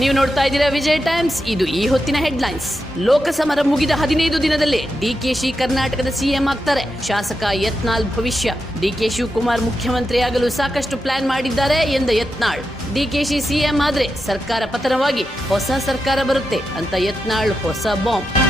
ನೀವು ನೋಡ್ತಾ ಇದ್ದೀರಾ ವಿಜಯ್ ಟೈಮ್ಸ್. ಇದು ಈ ಹೊತ್ತಿನ ಹೆಡ್ಲೈನ್ಸ್. ಲೋಕಸಮರ ಮುಗಿದ ಹದಿನೈದು ದಿನದಲ್ಲೇ ಡಿಕೆಶಿ ಕರ್ನಾಟಕದ ಸಿಎಂ ಆಗ್ತಾರೆ. ಶಾಸಕ ಯತ್ನಾಳ್ ಭವಿಷ್ಯ. ಡಿಕೆ ಶಿವಕುಮಾರ್ ಮುಖ್ಯಮಂತ್ರಿಯಾಗಲು ಸಾಕಷ್ಟು ಪ್ಲಾನ್ ಮಾಡಿದ್ದಾರೆ ಎಂದ ಯತ್ನಾಳ್. ಡಿಕೆಶಿ ಸಿಎಂ ಆದ್ರೆ ಸರ್ಕಾರ ಪತನವಾಗಿ ಹೊಸ ಸರ್ಕಾರ ಬರುತ್ತೆ ಅಂತ ಯತ್ನಾಳ್ ಹೊಸ ಬಾಂಬ್.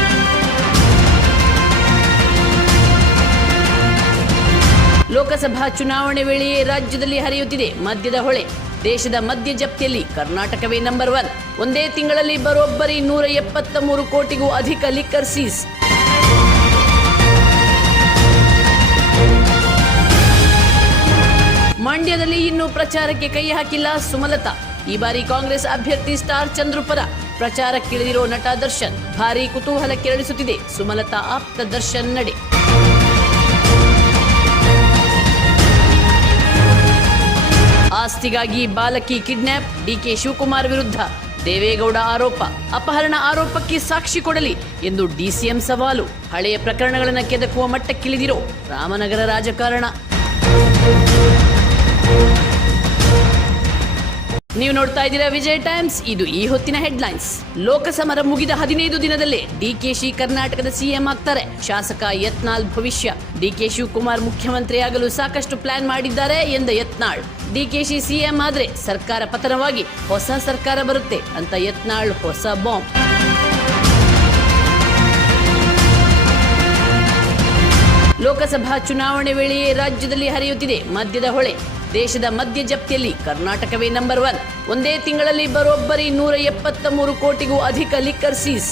ಲೋಕಸಭಾ ಚುನಾವಣೆ ವೇಳೆಯೇ ರಾಜ್ಯದಲ್ಲಿ ಹರಿಯುತ್ತಿದೆ ಮದ್ಯದ ಹೊಳೆ. ದೇಶದ ಮದ್ಯ ಜಪ್ತಿಯಲ್ಲಿ ಕರ್ನಾಟಕವೇ ನಂಬರ್ ಒನ್ ಒಂದೇ ತಿಂಗಳಲ್ಲಿ ಬರೋಬ್ಬರಿ ನೂರ ಎಪ್ಪತ್ತ ಮೂರು ಕೋಟಿಗೂ ಅಧಿಕ ಲಿಕ್ಕರ್ ಸೀಸ್ ಮಂಡ್ಯದಲ್ಲಿ ಇನ್ನೂ ಪ್ರಚಾರಕ್ಕೆ ಕೈ ಹಾಕಿಲ್ಲ ಸುಮಲತಾ. ಈ ಬಾರಿ ಕಾಂಗ್ರೆಸ್ ಅಭ್ಯರ್ಥಿ ಸ್ಟಾರ್ ಚಂದ್ರುಪರ. ಪ್ರಚಾರಕ್ಕಿಳಿದಿರೋ ನಟ ದರ್ಶನ್ ಭಾರೀ ಕುತೂಹಲ ಕೆರಳಿಸುತ್ತಿದೆ ಸುಮಲತಾ ಆಪ್ತ ದರ್ಶನ್ ನಡೆ. ಆಸ್ತಿಗಾಗಿ ಬಾಲಕಿ ಕಿಡ್ನ್ಯಾಪ್ ಡಿಕೆ ಶಿವಕುಮಾರ್ ವಿರುದ್ಧ ದೇವೇಗೌಡ ಆರೋಪ. ಅಪಹರಣ ಆರೋಪಕ್ಕೆ ಸಾಕ್ಷಿ ಕೊಡಲಿ ಎಂದು ಡಿಸಿಎಂ ಸವಾಲು. ಹಳೆಯ ಪ್ರಕರಣಗಳನ್ನು ಕೆದಕುವ ಮಟ್ಟಕ್ಕಿಳಿದಿರೋ ರಾಮನಗರ ರಾಜಕಾರಣ. ನೀವು ನೋಡ್ತಾ ಇದ್ದೀರಾ ವಿಜಯ್ ಟೈಮ್ಸ್. ಇದು ಈ ಹೊತ್ತಿನ ಹೆಡ್ಲೈನ್ಸ್. ಲೋಕಸಮರ ಮುಗಿದ ಹದಿನೈದು ದಿನದಲ್ಲೇ ಡಿಕೆಶಿ ಕರ್ನಾಟಕದ ಸಿಎಂ ಆಗ್ತಾರೆ. ಶಾಸಕ ಯತ್ನಾಳ್ ಭವಿಷ್ಯ. ಡಿಕೆ ಶಿವಕುಮಾರ್ ಮುಖ್ಯಮಂತ್ರಿಯಾಗಲು ಸಾಕಷ್ಟು ಪ್ಲಾನ್ ಮಾಡಿದ್ದಾರೆ ಎಂದ ಯತ್ನಾಳ್. ಡಿಕೆಶಿ ಸಿಎಂ ಆದ್ರೆ ಸರ್ಕಾರ ಪತನವಾಗಿ ಹೊಸ ಸರ್ಕಾರ ಬರುತ್ತೆ ಅಂತ ಯತ್ನಾಳ್ ಹೊಸ ಬಾಂಬ್. ಲೋಕಸಭಾ ಚುನಾವಣೆ ವೇಳೆಯೇ ರಾಜ್ಯದಲ್ಲಿ ಹರಿಯುತ್ತಿದೆ ಮದ್ಯದ ಹೊಳೆ. ದೇಶದ ಮದ್ಯ ಜಪ್ತಿಯಲ್ಲಿ ಕರ್ನಾಟಕವೇ ನಂಬರ್ ಒನ್ ಒಂದೇ ತಿಂಗಳಲ್ಲಿ ಬರೋಬ್ಬರಿ ನೂರ ಎಪ್ಪತ್ತ ಮೂರು ಕೋಟಿಗೂ ಅಧಿಕ ಲಿಕ್ಕರ್ ಸೀಸ್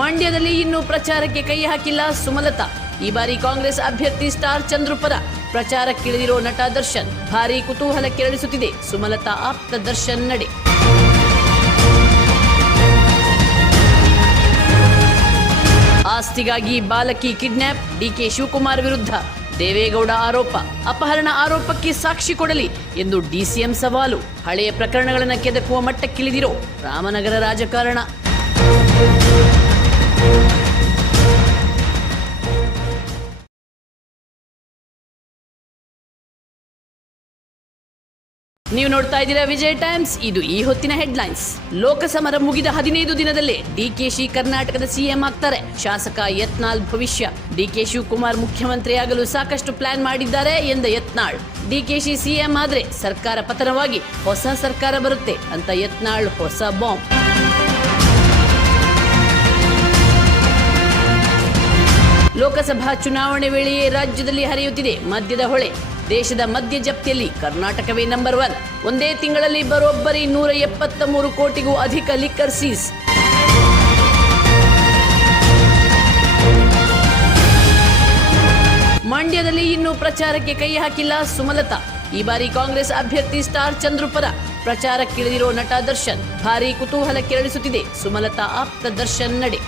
ಮಂಡ್ಯದಲ್ಲಿ ಇನ್ನೂ ಪ್ರಚಾರಕ್ಕೆ ಕೈ ಹಾಕಿಲ್ಲ ಸುಮಲತಾ. ಈ ಬಾರಿ ಕಾಂಗ್ರೆಸ್ ಅಭ್ಯರ್ಥಿ ಸ್ಟಾರ್ ಚಂದ್ರು ಪರ ಪ್ರಚಾರಕ್ಕಿಳಿದಿರೋ ನಟ ದರ್ಶನ್ ಭಾರೀ ಕುತೂಹಲ ಕೆರಳಿಸುತ್ತಿದೆ ಸುಮಲತಾ ಆಪ್ತ ದರ್ಶನ್ ನಡೆ. ಆಸ್ತಿಗಾಗಿ ಬಾಲಕಿ ಕಿಡ್ನ್ಯಾಪ್ ಡಿಕೆ ಶಿವಕುಮಾರ್ ವಿರುದ್ಧ ದೇವೇಗೌಡ ಆರೋಪ. ಅಪಹರಣ ಆರೋಪಕ್ಕೆ ಸಾಕ್ಷಿ ಕೊಡಲಿ ಎಂದು ಡಿಸಿಎಂ ಸವಾಲು. ಹಳೆಯ ಪ್ರಕರಣಗಳನ್ನು ಕೆದಕುವ ಮಟ್ಟಕ್ಕಿಳಿದಿರೋ ರಾಮನಗರ ರಾಜಕಾರಣ. ನೀವು ನೋಡ್ತಾ ಇದ್ದೀರಾ ವಿಜಯ್ ಟೈಮ್ಸ್. ಇದು ಈ ಹೊತ್ತಿನ ಹೆಡ್ಲೈನ್ಸ್. ಲೋಕಸಮರ ಮುಗಿದ ಹದಿನೈದು ದಿನದಲ್ಲೇ ಡಿಕೆಶಿ ಕರ್ನಾಟಕದ ಸಿಎಂ ಆಗ್ತಾರೆ. ಶಾಸಕ ಯತ್ನಾಳ್ ಭವಿಷ್ಯ. ಡಿಕೆ ಶಿವಕುಮಾರ್ ಮುಖ್ಯಮಂತ್ರಿಯಾಗಲು ಸಾಕಷ್ಟು ಪ್ಲಾನ್ ಮಾಡಿದ್ದಾರೆ ಎಂದ ಯತ್ನಾಳ್. ಡಿಕೆಶಿ ಸಿಎಂ ಆದ್ರೆ ಸರ್ಕಾರ ಪತನವಾಗಿ ಹೊಸ ಸರ್ಕಾರ ಬರುತ್ತೆ ಅಂತ ಯತ್ನಾಳ್ ಹೊಸ ಬಾಂಬ್. ಲೋಕಸಭಾ ಚುನಾವಣೆ ವೇಳೆಯೇ ರಾಜ್ಯದಲ್ಲಿ ಹರಿಯುತ್ತಿದೆ ಮದ್ಯದ ಹೊಳೆ. ದೇಶದ ಮದ್ಯ ಜಪ್ತಿಯಲ್ಲಿ ಕರ್ನಾಟಕವೇ ನಂಬರ್ ಒನ್ ಒಂದೇ ತಿಂಗಳಲ್ಲಿ ಬರೋಬ್ಬರಿ ನೂರ ಎಪ್ಪತ್ತ ಮೂರು ಕೋಟಿಗೂ ಅಧಿಕ ಲಿಕ್ಕರ್ ಸೀಸ್ ಮಂಡ್ಯದಲ್ಲಿ ಇನ್ನೂ ಪ್ರಚಾರಕ್ಕೆ ಕೈ ಹಾಕಿಲ್ಲ ಸುಮಲತಾ. ಈ ಬಾರಿ ಕಾಂಗ್ರೆಸ್ ಅಭ್ಯರ್ಥಿ ಸ್ಟಾರ್ ಚಂದ್ರುಪರ. ಪ್ರಚಾರಕ್ಕಿಳಿದಿರೋ ನಟ ದರ್ಶನ್ ಭಾರೀ ಕುತೂಹಲ ಕೆರಳಿಸುತ್ತಿದೆ ಸುಮಲತಾ ಆಪ್ತ ದರ್ಶನ್ ನಡೆ.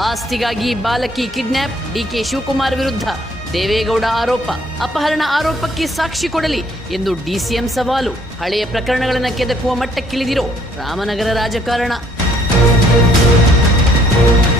ಆಸ್ತಿಗಾಗಿ ಬಾಲಕಿ ಕಿಡ್ನ್ಯಾಪ್ ಡಿಕೆ ಶಿವಕುಮಾರ್ ವಿರುದ್ಧ ದೇವೇಗೌಡ ಆರೋಪ. ಅಪಹರಣ ಆರೋಪಕ್ಕೆ ಸಾಕ್ಷಿ ಕೊಡಲಿ ಎಂದು ಡಿಸಿಎಂ ಸವಾಲು. ಹಳೆಯ ಪ್ರಕರಣಗಳನ್ನು ಕೆದಕುವ ಮಟ್ಟಕ್ಕಿಳಿದಿರೋ ರಾಮನಗರ ರಾಜಕಾರಣ.